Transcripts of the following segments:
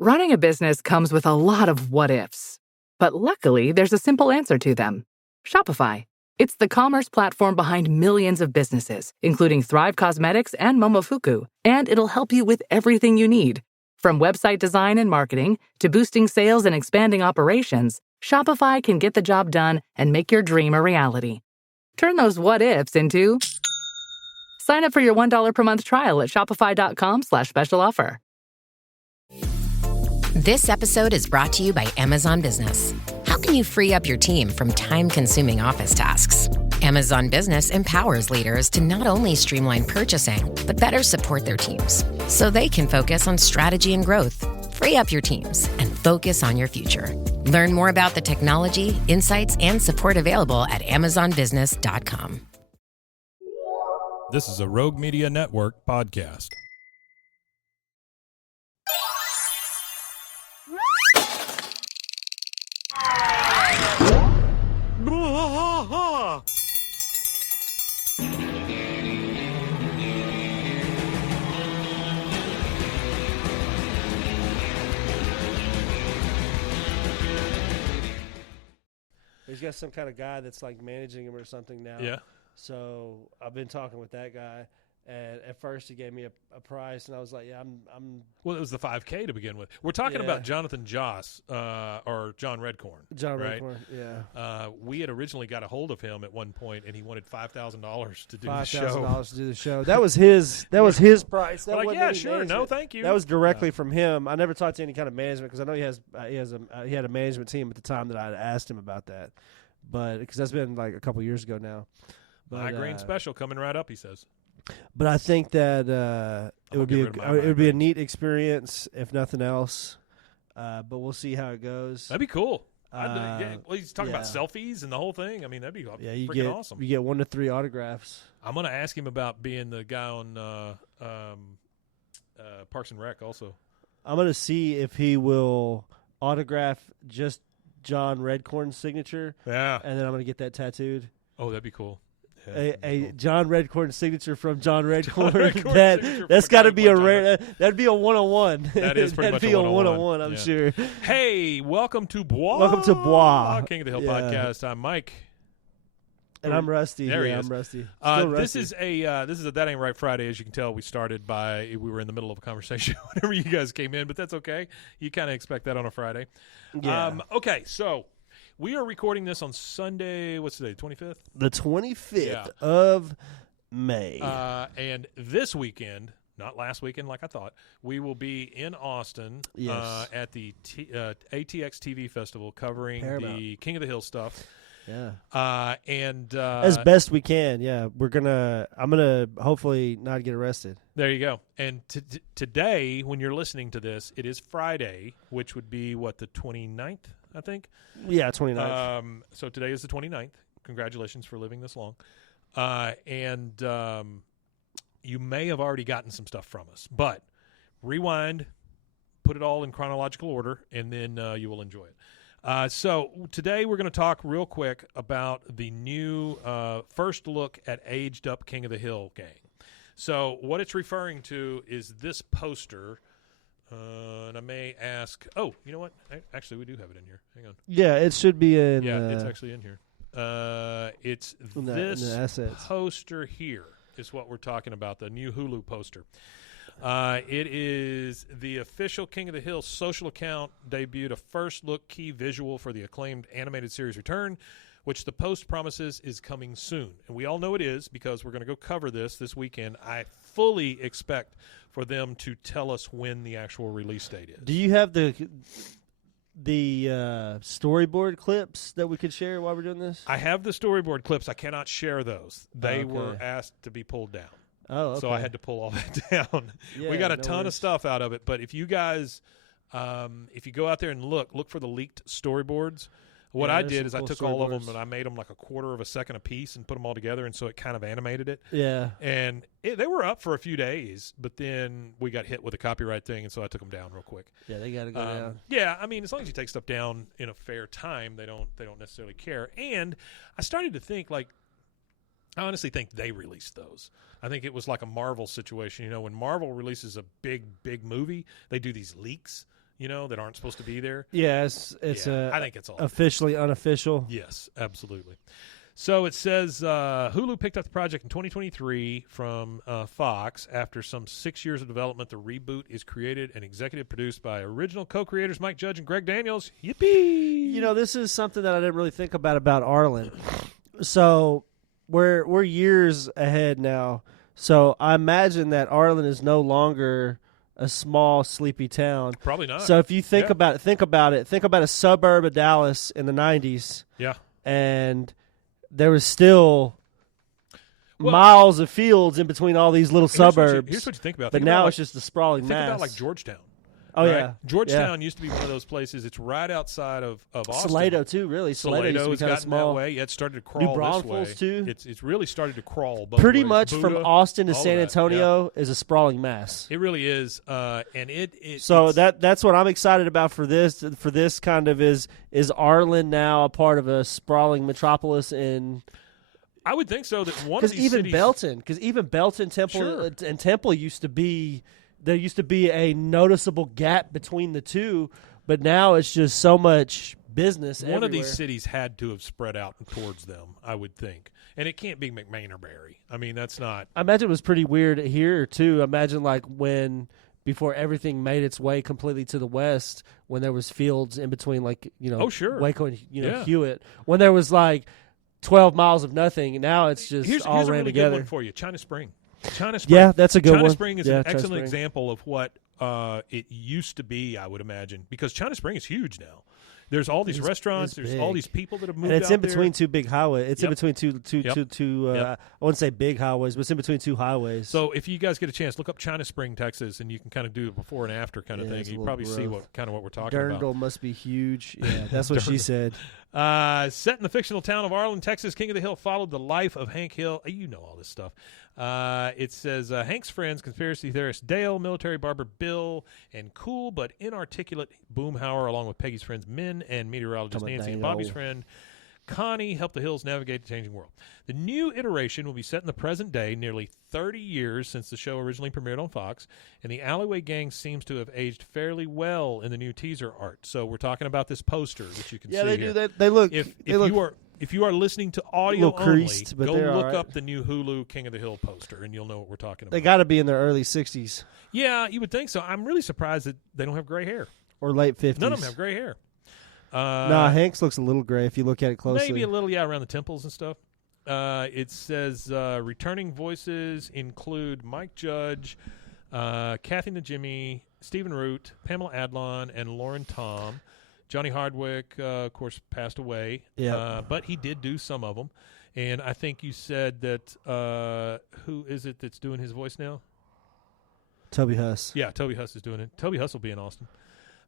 Running a business comes with a lot of what-ifs. But luckily, there's a simple answer to them. Shopify. It's the commerce platform behind millions of businesses, including Thrive Cosmetics and Momofuku, and it'll help you with everything you need. From website design and marketing to boosting sales and expanding operations, Shopify can get the job done and make your dream a reality. Turn those what-ifs into... Sign up for your $1 per month trial at shopify.com/special offer. This episode is brought to you by Amazon Business. How can you free up your team from time-consuming office tasks? Amazon Business empowers leaders to not only streamline purchasing, but better support their teams so they can focus on strategy and growth. Free up your teams and focus on your future. Learn more about the technology, insights, and support available at amazonbusiness.com. This is a Rogue Media Network podcast. He's got some kind of guy that's like managing him or something now. Yeah. So I've been talking with that guy, and at first he gave me a price, and I was like, "Yeah, I'm." Well, it was the 5K to begin with. We're talking about Jonathan Joss, or John Redcorn. John right? Redcorn, yeah. We had originally got a hold of him at one point, and he wanted $5,000 to do the show. $5,000 to do the show. That was his. That was his price. That like, wasn't yeah, any sure, management. no, thank you. That was directly from him. I never talked to any kind of management because I know he had a management team at the time that I had asked him about that, but because that's been like a couple years ago now. But, Migraine special coming right up, he says. But I think that it would be a neat experience if nothing else. But we'll see how it goes. That'd be cool. Well, he's talking about selfies and the whole thing. I mean, that'd be freaking awesome. You get 1 to 3 autographs. I'm going to ask him about being the guy on Parks and Rec also. I'm going to see if he will autograph just John Redcorn's signature. Yeah. And then I'm going to get that tattooed. Oh, that'd be cool. A John Redcorn signature from John Redcorn. That's got to be a rare. That'd be a 1-on-1. That is pretty much a 1-on-1. I'm sure. Hey, welcome to Bois. Welcome to Bois, King of the Hill podcast. I'm Mike, and I'm Rusty. There he is. I'm Rusty. This is a That Ain't Right Friday. As you can tell, we were in the middle of a conversation whenever you guys came in, but that's okay. You kind of expect that on a Friday. Yeah. Okay, so. We are recording this on Sunday, what's today, 25th? The 25th of May. And this weekend, not last weekend like I thought, we will be in Austin at the ATX TV Festival coving Paramount. The King of the Hill stuff. Yeah. And as best we can, yeah. I'm gonna hopefully not get arrested. There you go. And today, when you're listening to this, it is Friday, which would be, the 29th? I think. Yeah, 29th. So today is the 29th. Congratulations for living this long. And you may have already gotten some stuff from us. But rewind, put it all in chronological order, and then you will enjoy it. So today we're going to talk real quick about the new first look at Aged Up King of the Hill gang. So what it's referring to is this poster. And I may ask. Oh, you know what? Actually, we do have it in here. Hang on. Yeah, it should be in. Yeah, it's actually in here. It's this poster here is what we're talking about. The new Hulu poster. It is the official King of the Hill social account debuted a first look key visual for the acclaimed animated series return, which the post promises is coming soon. And we all know it is because we're going to go cover this weekend. I fully expect for them to tell us when the actual release date is. Do you have the storyboard clips that we could share while we're doing this? I have the storyboard clips. I cannot share those. They were asked to be pulled down. Oh, okay. So I had to pull all that down. Yeah, we got a ton of stuff out of it. But if you guys, if you go out there and look for the leaked storyboards. What I did is I took all of them and I made them like a quarter of a second a piece and put them all together, and so it kind of animated it. Yeah. And they were up for a few days, but then we got hit with a copyright thing, and so I took them down real quick. Yeah, they got to go down. Yeah, I mean, as long as you take stuff down in a fair time, they don't necessarily care. And I started to think, I honestly think they released those. I think it was like a Marvel situation. When Marvel releases a big movie, they do these leaks. that aren't supposed to be there. Yeah, it's I think it's all officially unofficial. Yes, absolutely. So it says Hulu picked up the project in 2023 from Fox. After some 6 years of development, the reboot is created and executive produced by original co-creators Mike Judge and Greg Daniels. Yippee! This is something that I didn't really think about Arlen. So we're years ahead now. So I imagine that Arlen is no longer a small, sleepy town. Probably not. So if you think about it, think about a suburb of Dallas in the 90s. Yeah. And there was still miles of fields in between all these little suburbs. Here's what you think about. But now it's just a sprawling mass. Think about like Georgetown. Oh, right? yeah. Georgetown used to be one of those places. It's right outside of Austin. Salado, too, really. Salado used to be has kind of gotten small. that way. Yeah, it started to crawl New this way. Braunfels, too. It's really started to crawl both Pretty ways. much Buda, from Austin to all San of that, Antonio is a sprawling mass. It really is. And So that's what I'm excited about for this. For this kind of is Arlen now a part of a sprawling metropolis in? I would think so. That one of these cities, because even Belton, Temple, and Temple used to be. There used to be a noticeable gap between the two, but now it's just so much business everywhere. One of these cities had to have spread out towards them, I would think. And it can't be McMain or Barry. I mean, that's not. I imagine it was pretty weird here, too. Imagine, like, before everything made its way completely to the west, when there was fields in between, like, Waco and, Hewitt. When there was, like, 12 miles of nothing, and now it's just here's all a ran really together. Good one for you, China Spring. China Spring. Yeah, that's a good one. China Spring is an China excellent Spring. example of what it used to be, I would imagine, because China Spring is huge now. There's all these restaurants. There's all these people that have moved out and it's in there. between two big highways. It's in between two. I wouldn't say big highways, but it's in between two highways. So if you guys get a chance, look up China Spring, Texas, and you can kind of do a before and after kind of thing. You probably see what we're talking about. Dirndl must be huge. Yeah, that's what she said. Set in the fictional town of Arlen, Texas, King of the Hill followed the life of Hank Hill. You know all this stuff. It says Hank's friends, conspiracy theorist Dale, military barber Bill, and cool but inarticulate Boomhauer, along with Peggy's friends Min and meteorologist Nancy and Bobby's friend Connie, help the Hills navigate the changing world. The new iteration will be set in the present day, nearly 30 years since the show originally premiered on Fox, and the Alleyway Gang seems to have aged fairly well in the new teaser art. So we're talking about this poster that you can see. Yeah, they here. do that. They look. If you are listening to audio creased, only, go look right. up the new Hulu King of the Hill poster, and you'll know what we're talking about. They got to be in their early 60s. Yeah, you would think so. I'm really surprised that they don't have gray hair. Or late 50s. None of them have gray hair. Hanks looks a little gray if you look at it closely. Maybe a little, around the temples and stuff. It says returning voices include Mike Judge, Kathy Najimy, Stephen Root, Pamela Adlon, and Lauren Tom. Johnny Hardwick, of course, passed away. Yeah. But he did do some of them. And I think you said that who is it that's doing his voice now? Toby Huss. Yeah, Toby Huss is doing it. Toby Huss will be in Austin.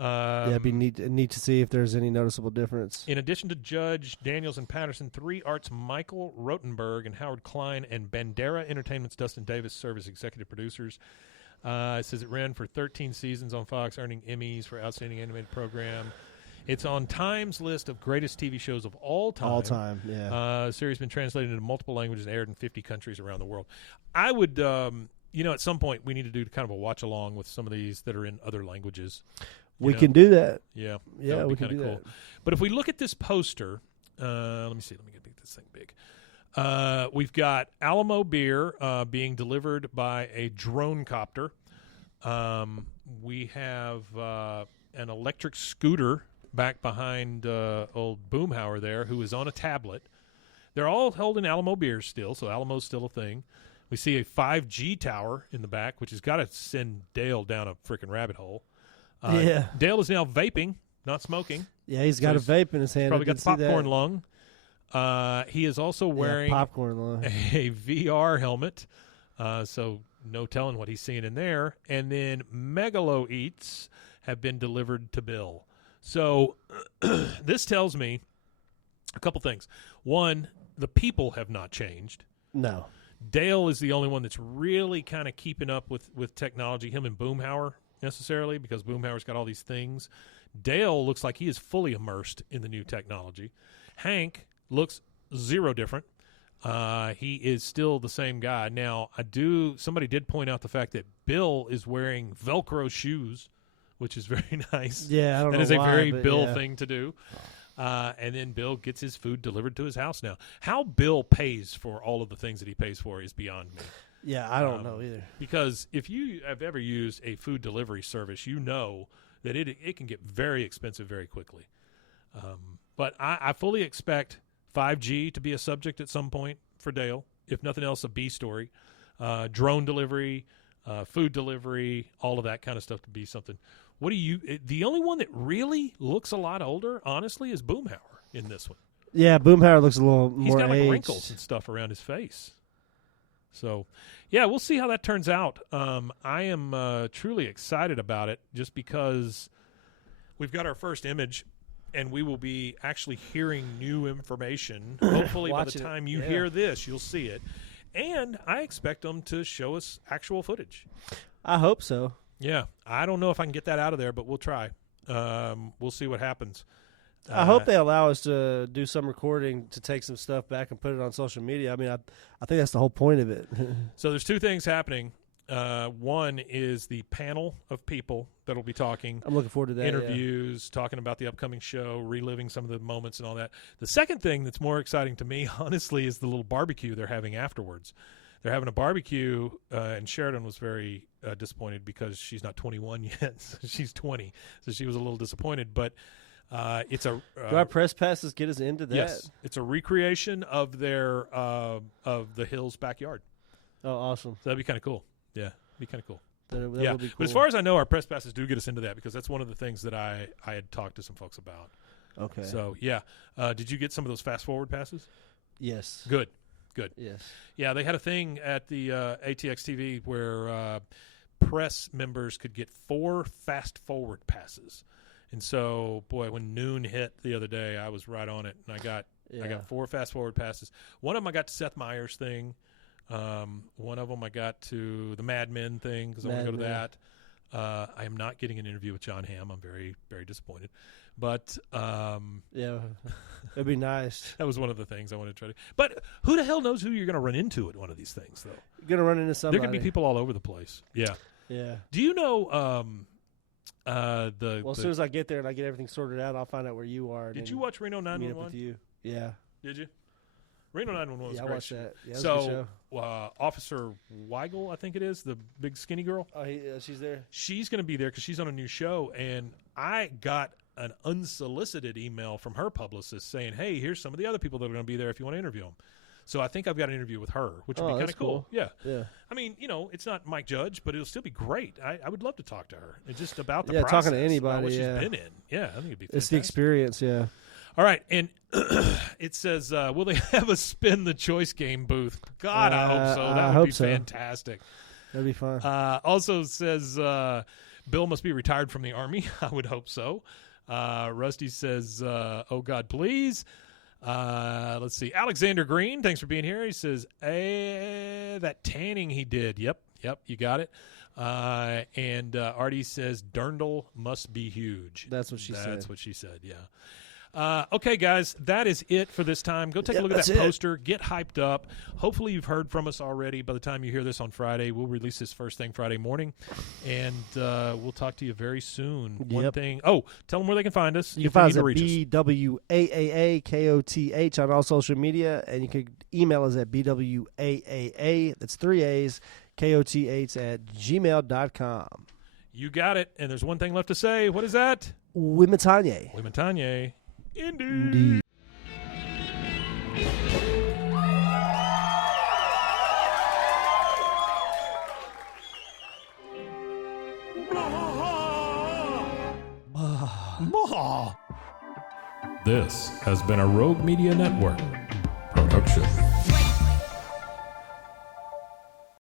It'd be neat to see if there's any noticeable difference. In addition to Judge, Daniels, and Patterson, 3 Arts Michael Rotenberg and Howard Klein and Bandera Entertainment's Dustin Davis serve as executive producers. It says it ran for 13 seasons on Fox, earning Emmys for Outstanding Animated Program. It's on Time's list of greatest TV shows of all time. All time, yeah. The series has been translated into multiple languages and aired in 50 countries around the world. I would, at some point we need to do kind of a watch-along with some of these that are in other languages. We can do that. Yeah. Yeah, we can do cool. that. But if we look at this poster, let me see. Let me get this thing big. We've got Alamo beer being delivered by a drone copter. We have an electric scooter back behind old Boomhauer there, who is on a tablet. They're all holding Alamo beers still, so Alamo's still a thing. We see a 5G tower in the back, which has got to send Dale down a freaking rabbit hole. Dale is now vaping, not smoking. Yeah, he's got a vape in his hand. Probably got the popcorn lung. He is also wearing popcorn lung. a VR helmet, so no telling what he's seeing in there. And then Megalo Eats have been delivered to Bill. So this tells me a couple things. One, the people have not changed. No. Dale is the only one that's really kind of keeping up with technology, him and Boomhauer necessarily, because Boomhauer's got all these things. Dale looks like he is fully immersed in the new technology. Hank looks zero different. He is still the same guy. Now, somebody did point out the fact that Bill is wearing Velcro shoes which is very nice. Yeah, I don't know That is a why, very but Bill thing to do. And then Bill gets his food delivered to his house now. How Bill pays for all of the things that he pays for is beyond me. Yeah, I don't know either. Because if you have ever used a food delivery service, you know that it can get very expensive very quickly. But I fully expect 5G to be a subject at some point for Dale. If nothing else, a B story. Drone delivery, food delivery, all of that kind of stuff to be something. The only one that really looks a lot older, honestly, is Boomhauer in this one. Yeah, Boomhauer looks a little more He's got like aged. wrinkles and stuff around his face. So, yeah, we'll see how that turns out. I am truly excited about it just because we've got our first image and we will be actually hearing new information. Hopefully by the time you hear this, you'll see it. And I expect them to show us actual footage. I hope so. Yeah, I don't know if I can get that out of there, but we'll try. We'll see what happens. I hope they allow us to do some recording to take some stuff back and put it on social media. I mean, I think that's the whole point of it. So there's two things happening. One is the panel of people that will be talking. I'm looking forward to that. Interviews, talking about the upcoming show, reliving some of the moments and all that. The second thing that's more exciting to me, honestly, is the little barbecue they're having afterwards. They're having a barbecue, and Sheridan was very disappointed because she's not 21 yet. She's 20, so she was a little disappointed. But it's a do our press passes get us into that? Yes, it's a recreation of their of the Hills backyard. Oh, awesome! So that'd be kind of cool. Yeah, be kind of cool. That yeah, would be cool. But as far as I know, our press passes do get us into that because that's one of the things that I had talked to some folks about. Okay. So yeah, did you get some of those fast forward passes? Yes. Good. Yes. Yeah, they had a thing at the ATX TV where press members could get 4 fast forward passes. And so, boy, when noon hit the other day, I was right on it, and I got 4 fast forward passes. One of them I got to Seth Meyers' thing. One of them I got to the Mad Men thing because I want to go to that. I am not getting an interview with John Hamm. I'm very, very disappointed. But yeah, it'd be nice. That was one of the things I wanted to try to. But who the hell knows who you're going to run into at one of these things, though? You're going to run into somebody. There could be people all over the place. Yeah. Yeah. Do you know as soon as I get there and I get everything sorted out, I'll find out where you are. Did you watch Reno 911? Meet up with you. Yeah. Did you? Reno 911 was I great. watched that. Yeah, that was a good show. Officer Weigel, I think it is, the big skinny girl. Oh, she's there? She's going to be there because she's on a new show, and I got an unsolicited email from her publicist saying, hey, here's some of the other people that are going to be there if you want to interview them. So I think I've got an interview with her, which would be kind of cool. Yeah. I mean, it's not Mike Judge, but it'll still be great. I would love to talk to her. It's just about the process. Talking to anybody, what she's been in. Yeah, I think it'd be fantastic. It's the experience, yeah. All right, and it says, will they have a Spin the Choice game booth? God, I hope so. That would be fantastic. That'd be fun. Also says, Bill must be retired from the Army. I would hope so. Rusty says, oh, God, please. Let's see. Alexander Green, thanks for being here. He says, that tanning he did. Yep, you got it. And Artie says, Durndal must be huge. That's what she said. That's what she said, yeah. Okay, guys, that is it for this time. Go take a look at that poster. Get hyped up. Hopefully you've heard from us already. By the time you hear this on Friday, we'll release this first thing Friday morning, and we'll talk to you very soon. One thing. Oh, tell them where they can find us. You can find us at BWAAAKOTH on all social media, and you can email us at BWAAA, that's 3 A's, KOTH at gmail.com. You got it. And there's one thing left to say. What is that? Wimitanye. Wimitanye. Indeed. This has been a Rogue Media Network production.